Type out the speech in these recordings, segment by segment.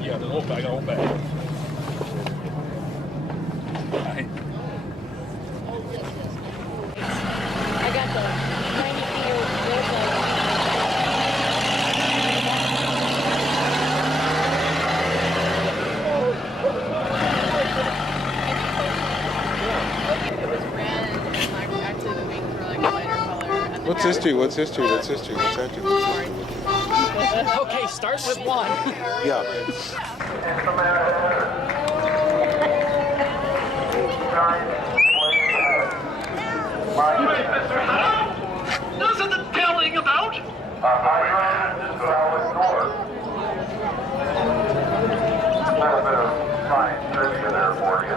Yeah, the whole bag, whole bag. I got the 90 finger It was red and like actually the wings were like a lighter color. And What's history? What's history? What's history? What's history? What's history? Okay, starts with one. Yeah. Doesn't the telling about? A little bit of science trivia there for you.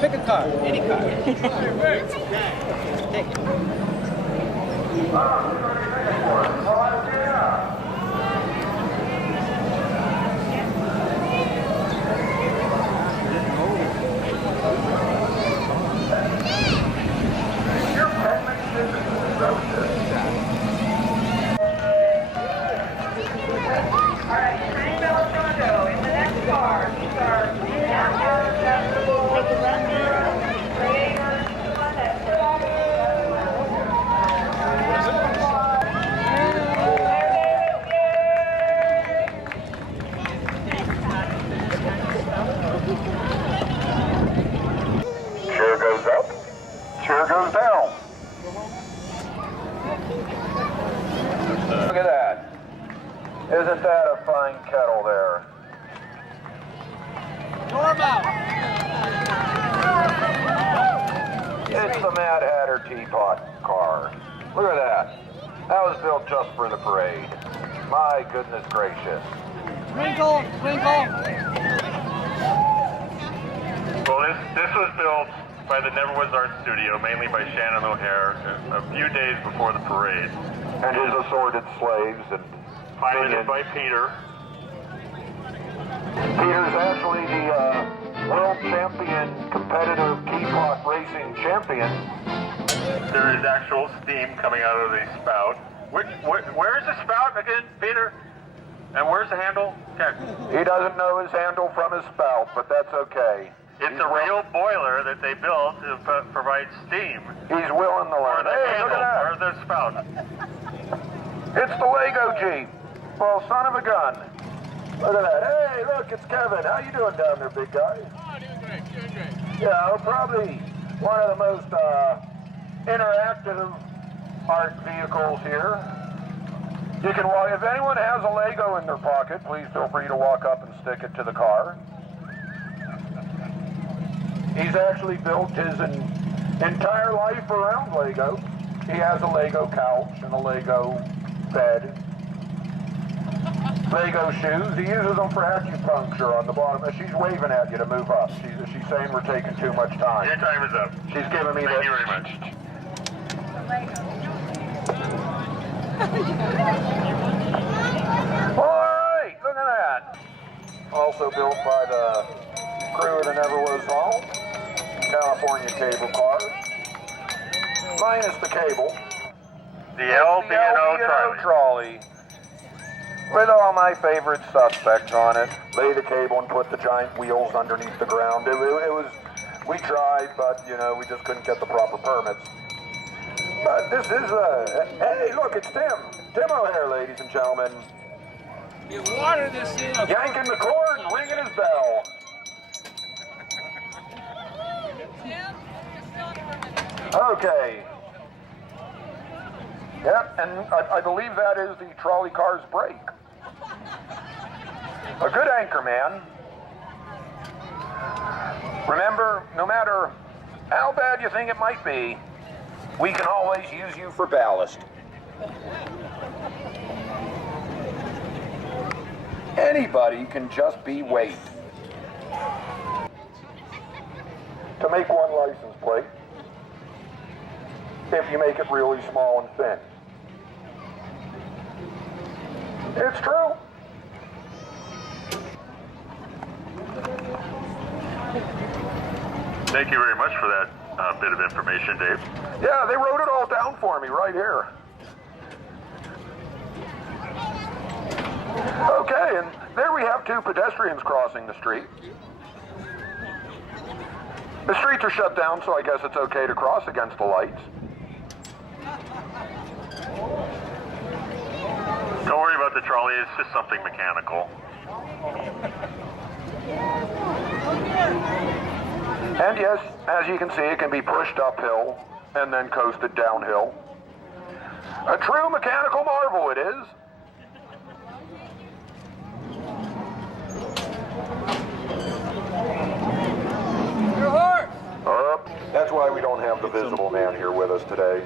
Pick a car, any car. Take it. Chair goes up, chair goes down. Look at that. Isn't that a fine kettle there? It's the Mad Hatter Teapot car. Look at that. That was built just for the parade. My goodness gracious. Twinkle, twinkle. Well, this was built by the Never Was Art Studio, mainly by Shannon O'Hare, a few days before the parade. And his assorted slaves and Piloted by Peter. Peter's actually the world champion, competitive teapot racing champion. There is actual steam coming out of the spout. Where's the spout again, Peter? And where's the handle? Okay. He doesn't know his handle from his spout, but that's okay. It's a real boiler that they built to provide steam. He's willing to Or learn. the Hey, look handle, at or the spout. that. It's the Lego Jeep. Well, son of a gun. Look at that. Hey, look, it's Kevin. How you doing down there, big guy? Oh, doing great. Yeah, probably one of the most interactive art vehicles here. You can walk, if anyone has a Lego in their pocket, please feel free to walk up and stick it to the car. He's actually built his entire life around Lego. He has a Lego couch and a Lego bed. Lego shoes. He uses them for acupuncture on the bottom. She's waving at you to move up. She's saying we're taking too much time. Your time is up. She's giving me Thank this. you very much. All right, look at that. Also built by the crew of the Never Was Home, California cable cars. Minus the cable. The LB&O trolley. With all my favorite suspects on it. Lay the cable and put the giant wheels underneath the ground. It was, we tried, but you know, we just couldn't get the proper permits. But this is hey, look, it's Tim. Tim O'Hare, ladies and gentlemen. You water this in. Yanking the cord and ringing his bell. Okay. Yep, and I believe that is the trolley car's brake. A good anchor man. Remember, no matter how bad you think it might be, we can always use you for ballast. Anybody can just be weight. To make one license plate, if you make it really small and thin. It's true. Thank you very much for that bit of information, Dave. Yeah, they wrote it all down for me right here. Okay, and there we have two pedestrians crossing the street. The streets are shut down, so I guess it's okay to cross against the lights. Don't worry about the trolley, it's just something mechanical. And yes, as you can see, it can be pushed uphill and then coasted downhill. A true mechanical marvel it is. Your horse! That's why we don't have the visible man here with us today.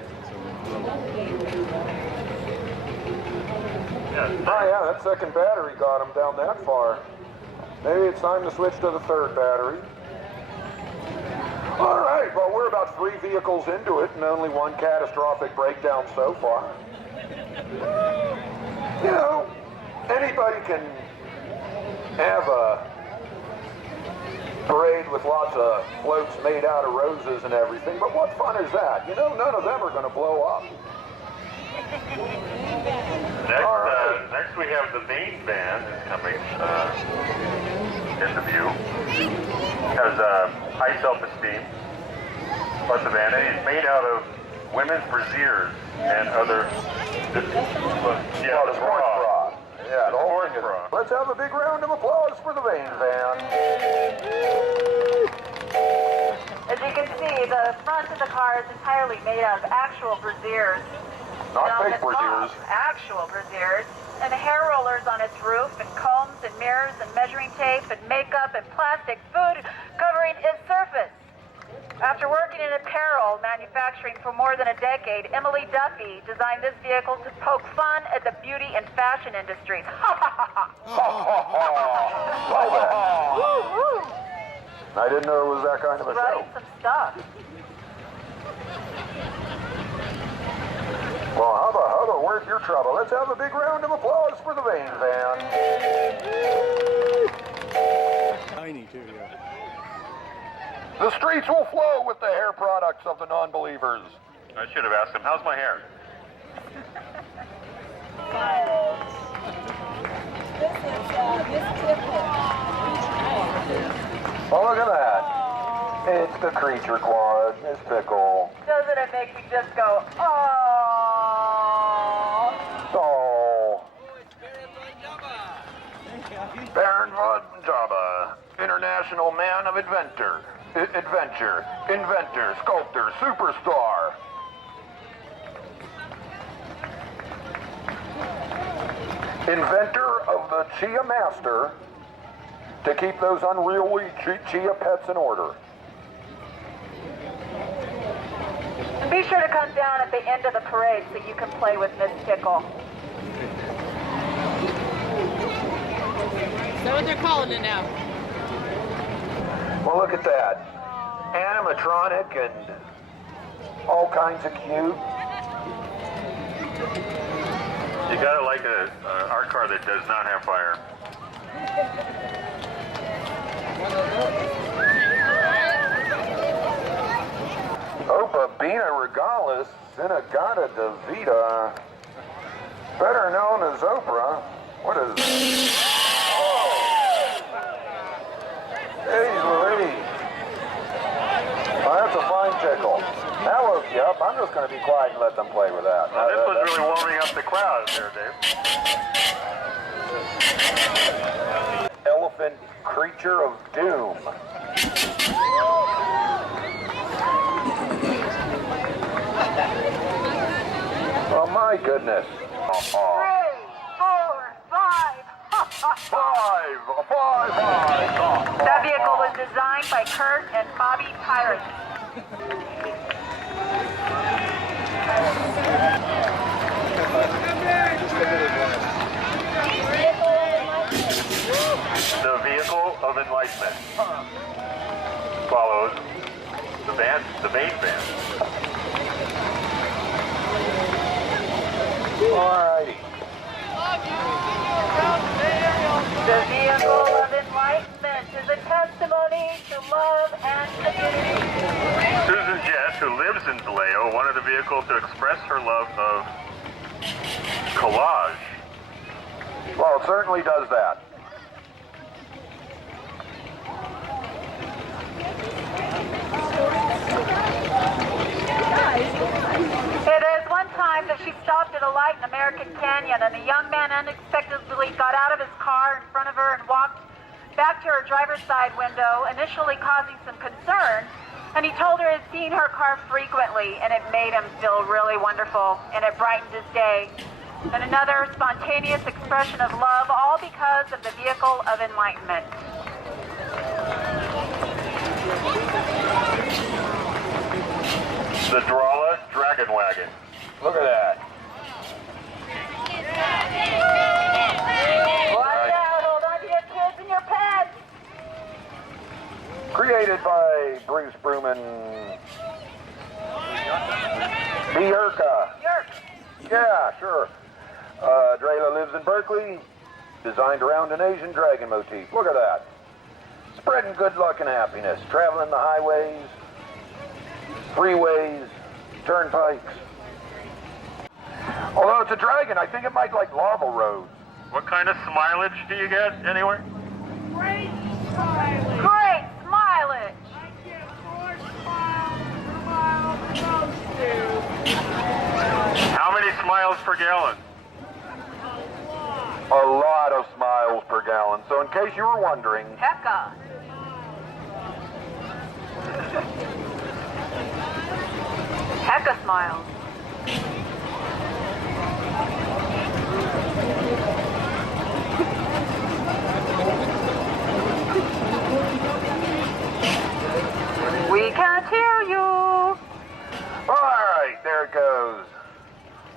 Oh yeah, that second battery got him down that far. Maybe it's time to switch to the third battery. All right, well, we're about 3 vehicles into it and only one catastrophic breakdown so far. You know, anybody can have a parade with lots of floats made out of roses and everything, but what fun is that? You know, none of them are going to blow up. Next we have the main band is coming into view. Has high self-esteem. But the band is made out of women's brassieres and other. The sports bra. Yeah, the whole thing is. Let's have a big round of applause for the main band. As you can see, the front of the car is entirely made out of actual brassieres. Not And on fake the top, brassieres. actual brassieres. And hair rollers on its roof, and combs, and mirrors, and measuring tape, and makeup, and plastic food covering its surface. After working in apparel manufacturing for more than a decade, Emily Duffy designed this vehicle to poke fun at the beauty and fashion industries. I didn't know it was that kind of a show. Right, some stuff. Well, hubba, where's your trouble? Let's have a big round of applause for the main band. Tiny too, yeah. The streets will flow with the hair products of the non-believers. I should have asked him, how's my hair? Oh, look at that. It's the creature quad, Miss Pickle. Doesn't it make me just go, oh? Oh. Baron von Jabba, international man of adventure, inventor, sculptor, superstar. Inventor of the Chia Master to keep those unruly Chia pets in order. And be sure to come down at the end of the parade so you can play with Miss Pickle. Is that what they're calling it now? Well, look at that. Animatronic and all kinds of cute. You gotta like our car that does not have fire. Opa Bina Regalis Sinagata de Vita, better known as Oprah. What is this? Oh! Hey, Louise. Oh, that's a fine tickle. That woke you up. I'm just going to be quiet and let them play with that. Well, this was really warming up the crowd there, Dave. Elephant creature of doom. goodness. 3, 4, 5. Five. That vehicle was designed by Kurt and Bobby Tyrus. The vehicle of enlightenment follows the main band. Alrighty. The vehicle of enlightenment is a testimony to love and community. Susan Jess, who lives in Vallejo, wanted a vehicle to express her love of collage. Well, it certainly does that. It is one time that she stopped at a light in American Canyon and a young man unexpectedly got out of his car in front of her and walked back to her driver's side window, initially causing some concern. And he told her he'd seen her car frequently and it made him feel really wonderful and it brightened his day. And another spontaneous expression of love, all because of the vehicle of enlightenment. The Drala Dragon Wagon. Look at that. Watch out, hold on to your kids and your pets. Created by Bruce Bruman. Bierka. Yeah, sure. Drala lives in Berkeley. Designed around an Asian dragon motif. Look at that. Spreading good luck and happiness. Traveling the highways, freeways, turnpikes. Although it's a dragon, I think it might like lava roads. What kind of mileage do you get anyway? Great mileage. I get 4 miles per mile close to. How many miles per gallon? A lot of miles per gallon. So in case you were wondering, Hecka. Hecka smiles. We can't hear you. all right, there it goes.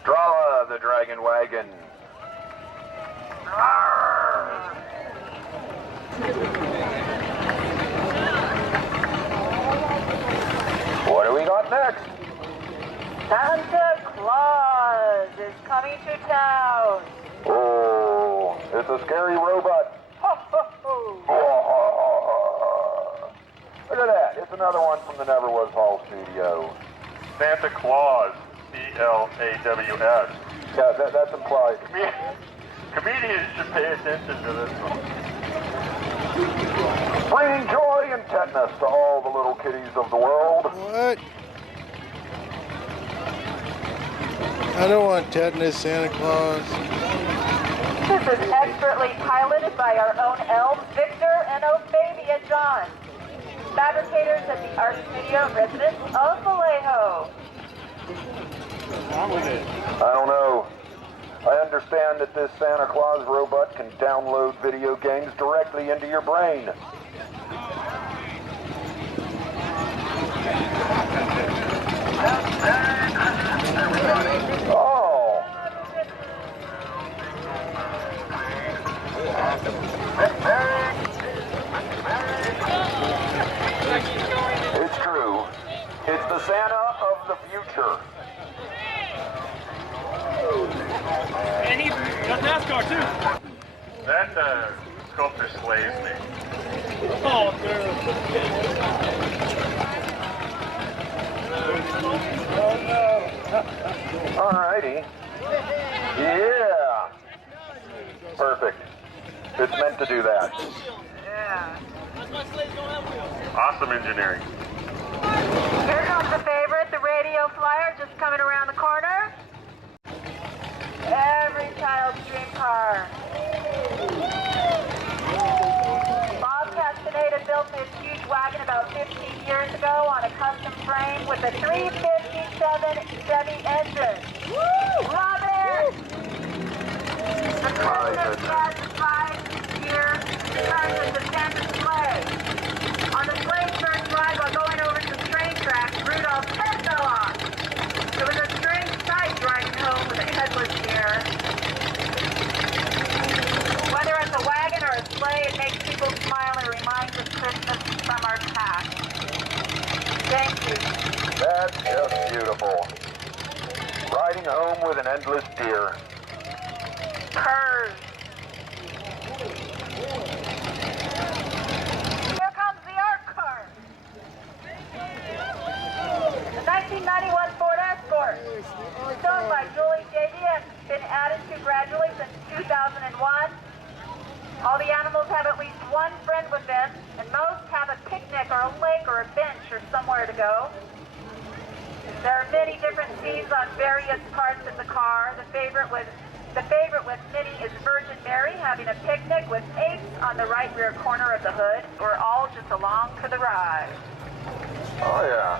Drala, the dragon wagon. What do we got next? Santa Claus is coming to town. Oh, it's a scary robot. Ho, ho, ho. Look at that. It's another one from the Never Was Hall studio. Santa Claus. C-L-A-W-S. Yeah, that's implied. Comedians should pay attention to this one. Bringing joy and tetanus to all the little kitties of the world. What? I don't want tetanus, Santa Claus. This is expertly piloted by our own elves, Victor and Ophavia John, fabricators at the Art Studio residence of Vallejo. I don't know. I understand that this Santa Claus robot can download video games directly into your brain. Oh. It's true. It's the Santa of the future. And he does NASCAR too. That sculpture slays me. Oh, Alrighty. Yeah. Perfect. It's meant to do that. Yeah. Awesome engineering. Here comes the favorite, the radio flyer, just coming around the corner. Every child's dream car. Bob Castaneda built this huge wagon about 15 years ago on a custom frame with a 357 Chevy engine. Woo! Love it! My goodness. Gas five here turns into stand display. On the sleigh first ride while going over some train tracks, Rudolph's head fell off. It was a strange sight driving home with a headless deer. Whether it's a wagon or a sleigh, it makes people smile and reminds us Christmas from our past. Thank you. That's just beautiful. Riding home with an endless deer. Purrs. Here comes the art car. The 1991 Ford Escort. Sung by Julie J.D. and been added to gradually since 2001. All the animals have at least one friend with them, and most have a picnic or a lake or a bench or somewhere to go. There are many different scenes on various parts of the car. The favorite with Minnie is Virgin Mary having a picnic with apes on the right rear corner of the hood. We're all just along for the ride. Oh, yeah.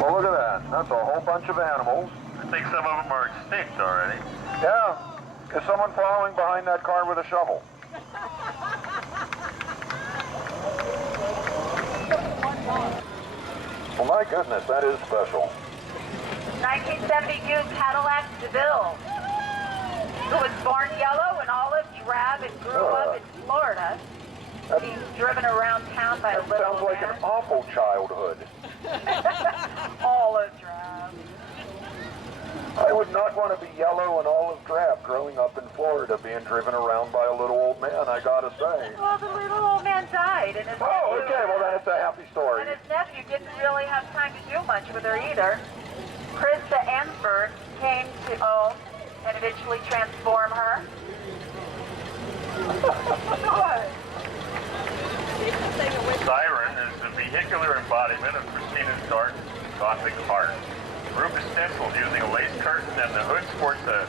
Well, look at that. That's a whole bunch of animals. I think some of them are extinct already. Yeah. Is someone following behind that car with a shovel? Well, my goodness, that is special. 1970 used Cadillac DeVille, who was born yellow and olive drab and grew up in Florida, being driven around town by a That little sounds like man. an awful childhood. Olive drab. I would not want to be yellow and olive drab growing up in Florida being driven around by a little old man, I gotta say. Well, the little old man died, and his Oh, nephew, okay, well then it's a happy story. and his nephew didn't really have time to do much with her either. Krista Ansberg came to own and eventually transform her. Siren is the vehicular embodiment of Christina's dark Gothic heart. The roof is stenciled using a lace curtain, and the hood sports a...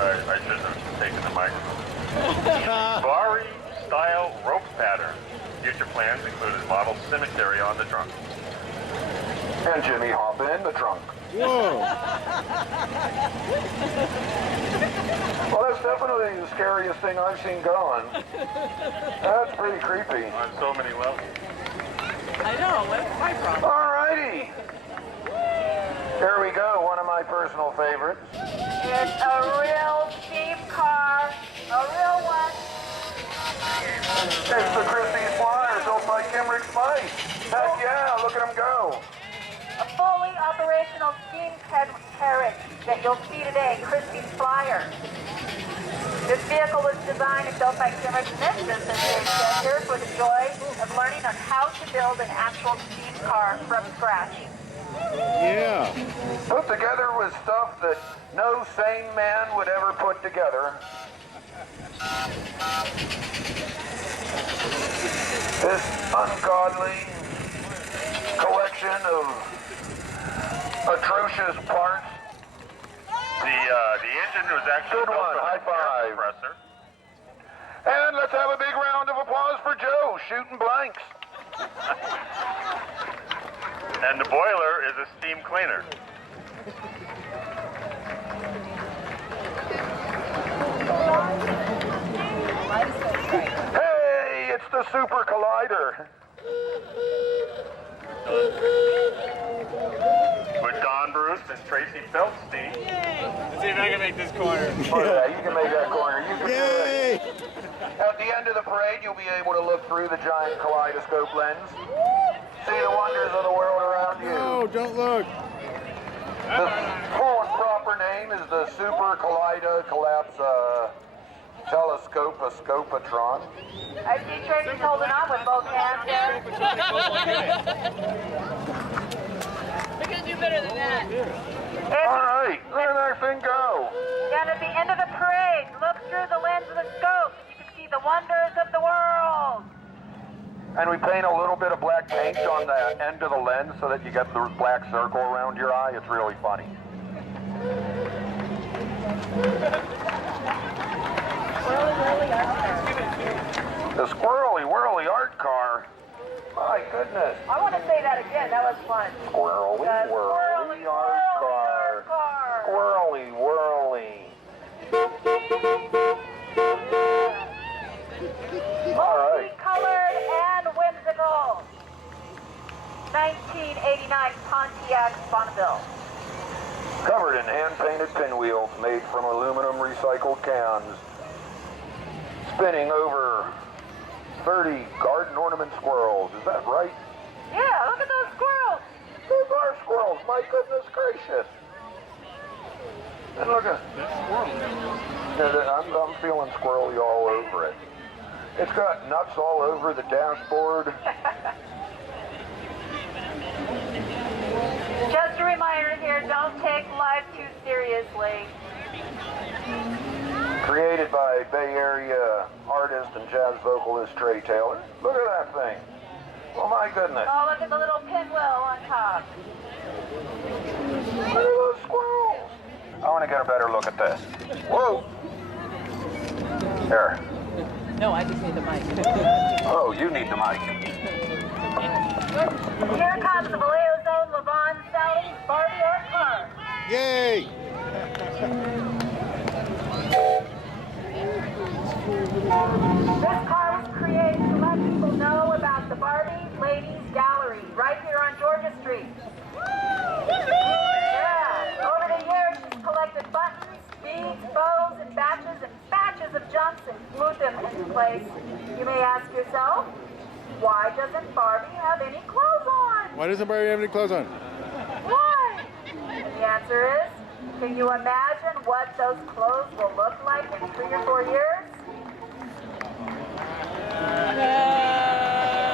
I shouldn't have taken the microphone. Bari-style rope pattern. Future plans included model cemetery on the trunk. And Jimmy hop in the trunk. Whoa. Well, that's definitely the scariest thing I've seen going. That's pretty creepy. On so many levels. I know, what's my problem? All righty. Here we go, one of my personal favorites. It's a real steam car, a real one. It's the Christie's Flyer built by Kimrick Spice. Heck yeah, look at him go. A fully operational steam carriage that you'll see today, Christie's Flyer. This vehicle was designed and built by Kimrick Ninjas, as they said, here for the joy of learning on how to build an actual steam car from scratch. Yeah. Put together with stuff that no sane man would ever put together. This ungodly collection of atrocious parts. The engine was actually Good built one, on high an air five. compressor. And let's have a big round of applause for Joe shooting blanks. And the boiler is a steam cleaner. Hey, it's the Super Collider. With Don Bruce and Tracy Feldstein. Let's see if I can make this corner. Oh yeah, you can make that corner. You can do Yay. it. At the end of the parade, you'll be able to look through the giant kaleidoscope lens. See the wonders of the world around you. No, don't look. The full and proper name is the Super Collapse Telescope Scopatron. I see Tracy's holding on with both hands there. We're gonna do better than that. All right, let that thing go. And at the end of the parade, look through the lens of the scope. You can see the wonders of the world. And we paint a little bit of black paint on the end of the lens so that you get the black circle around your eye. It's really funny. The squirrely whirly art car. My goodness. I want to say that again. That was fun. Squirrely The whirly art car. Squirrely whirly. All right. Multicolored and whimsical. 1989 Pontiac Bonneville. Covered in hand-painted pinwheels made from aluminum recycled cans. Spinning over 30 garden ornament squirrels. Is that right? Yeah, look at those squirrels. Those are squirrels. My goodness gracious. And look at... I'm feeling squirrely all over it. It's got nuts all over the dashboard. Just a reminder here, don't take life too seriously. Created by Bay Area artist and jazz vocalist Trey Taylor. Look at that thing. Oh my goodness. Oh, look at the little pinwheel on top. Look at those squirrels. I want to get a better look at this. Whoa. Here. No, I just need the mic. Oh, you need the mic. Here comes the Vallejo's own Levon selling Barbie or car. Yay! This car was created to let people know about the Barbie Ladies Gallery right here on Georgia Street. Yeah, over the years she's collected buttons, beads, bows, and batches of jumps and glued them into place. You may ask yourself, why doesn't Barbie have any clothes on? Why doesn't Barbie have any clothes on? Why? And the answer is, can you imagine what those clothes will look like in 3 or 4 years?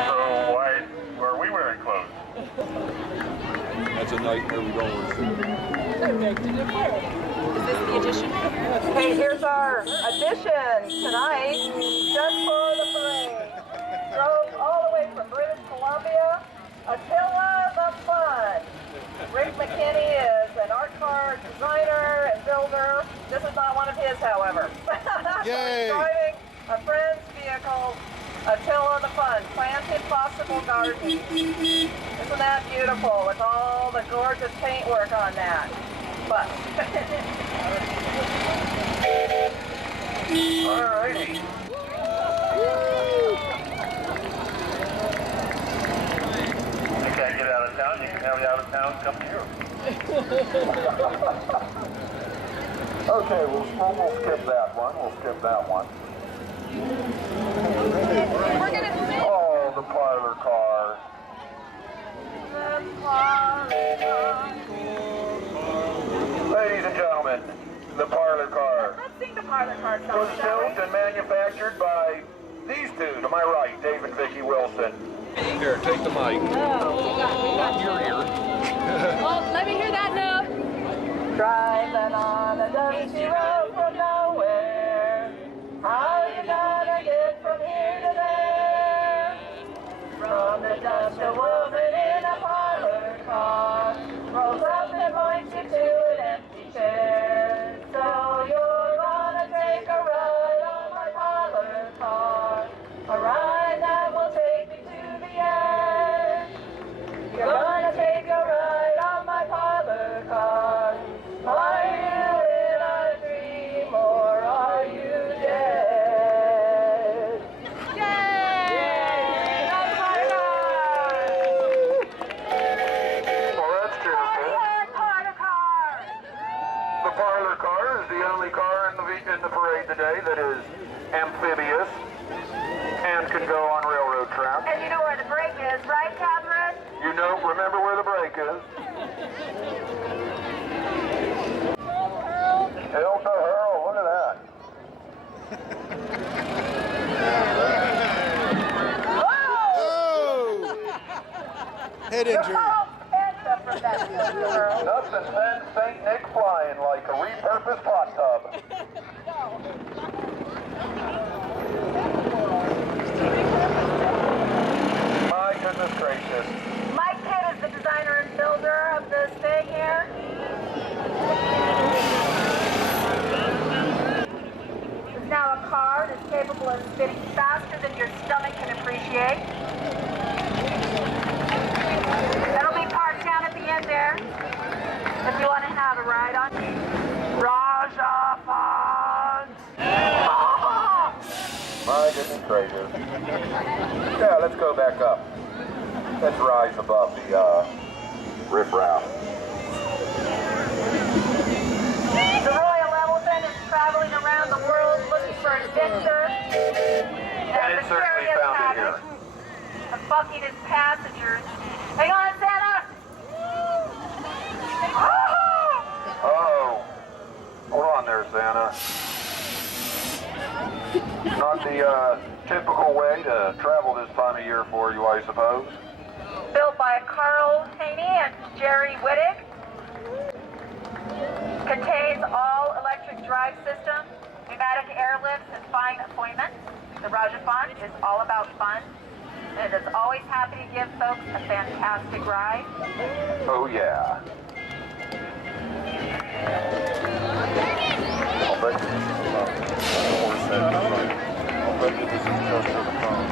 So why are we wearing clothes? That's a nightmare we don't want to see. Is this the addition? Hey, here's our addition tonight, just for the parade. Drove all the way from British Columbia, Attila the Fun. Rick McKinney is an art car designer and builder. This is not one of his, however. Yay! He's driving a friend's vehicle, Attila the Fun, planted possible gardens. Isn't that beautiful with all the gorgeous paintwork on that? But Alrighty. You can't get out of town, you can have the out of town come to you. Okay, we'll skip that one. We'll skip that one. Oh, the parlor car. Ladies and gentlemen, the parlor car. let's sing the parlor car Was song, shall we? built and manufactured by these two to my right, Dave and Vicki Wilson. Here, take the mic. Your ear. Well, let me hear that note. Driving on a dusty road from nowhere. How you gonna get from here to there? From the dust, a woman in a parlor car rolls up and points you to an empty chair. So you're gonna take a ride on my parlor car, a ride that will take me to the end. You're gonna take a ride on my parlor car. Are you in a dream or are you dead? Yay! That's my Well, that's true. parlor car! The parlor car is the only car in the parade today that is amphibious and can go on railroad tracks. And you know where the brake is, right, Catherine? You know, remember where the brake is. Hill to hurl, look at that. Oh! Head injury. Nothing sends St. Nick flying like a repurposed hot tub. My goodness gracious. Mike Kidd is the designer and builder of this thing here. It's now a car that's capable of spinning faster than your stomach can appreciate. That'll be parked down at the end there if you want to have a ride on. Yeah, let's go back up. Let's rise above the riffraff. The Royal Elephant is traveling around the world looking for adventure. And it certainly found it here. Of fucking his passengers. Hang on, Santa! Oh, hold on there, Santa. Not the typical way to travel this time of year for you, I suppose. Built by Carl Haney and Jerry Wittig. Contains all electric drive system, pneumatic airlifts, and fine appointments. The Rajafont is all about fun. And it is always happy to give folks a fantastic ride. Oh, yeah. I'll bet you this is I'll bet you this is just for the phone.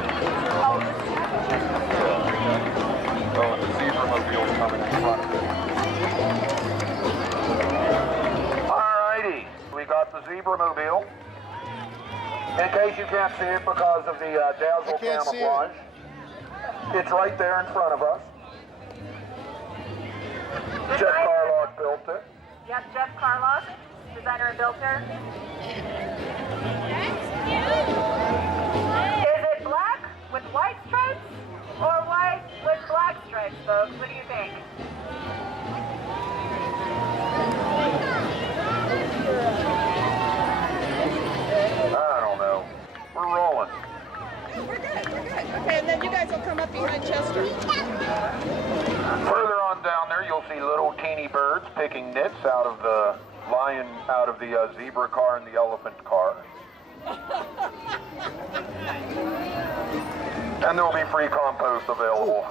Oh, and the zebra mobile's coming in front of it. Alrighty, we got the zebra mobile. In case you can't see it because of the dazzle camouflage, it's right there in front of us. Jeff Carlock built it. Yep, Jeff Carlock, designer and builder. Is it black with white stripes or white with black stripes, folks? What do you think? I don't know. We're rolling. We're good. Okay, and then you guys will come up behind Chester. Further on down there, you'll see little teeny birds picking nits out of the zebra car and the elephant car. And there'll be free compost available.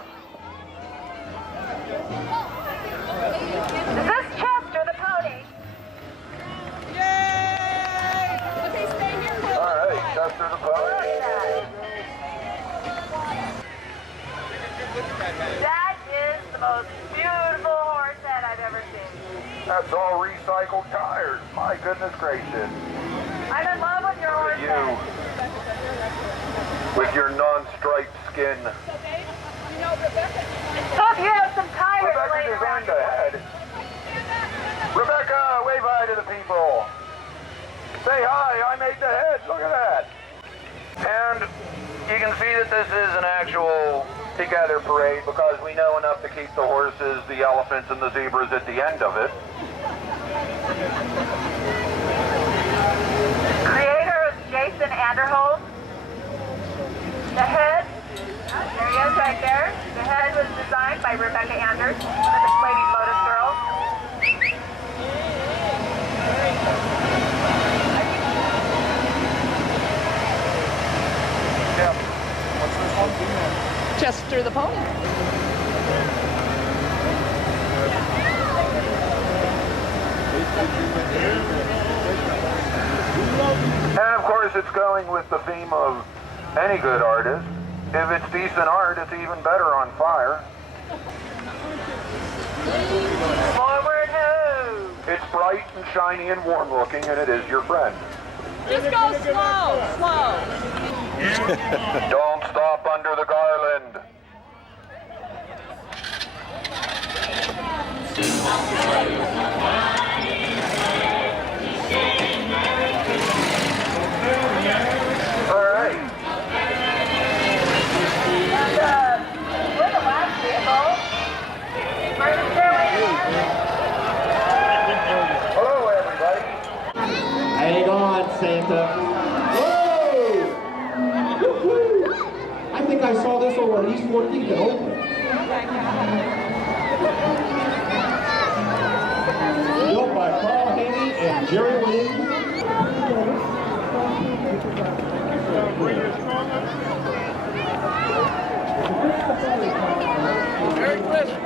Is this Chester the pony? Yay! Okay, stay here. All right, Chester the pony. That is the most beautiful horse head I've ever seen. That's all recycled tires. My goodness gracious. I'm in love with your horse head. With your non-striped skin. So, Dave, you know Rebecca. So if you have some tires Rebecca laying around designed the head. Rebecca, wave hi to the people. Say hi, I made the head. Look at that. And you can see that this is an actual together parade because we know enough to keep the horses, the elephants, and the zebras at the end of it. Creator is Jason Anderholz. The head, there he is right there. The head was designed by Rebecca Anders, the Lady Lotus Girl. Yeah. What's this one? Chester the pony. And of course it's going with the theme of any good artist. If it's decent art, it's even better on fire. Forward ho! It's bright and shiny and warm looking, and it is your friend. Just go slow, slow. Don't stop under the garland. All right. And, we're the last vehicle. We're the stairway. Hello, everybody. Hang on, Santa. Whoa! Woo-hoo! I think I saw this over on East 14th in Oakland. Built by Carl Haney and Jerry Wittig. Merry Christmas.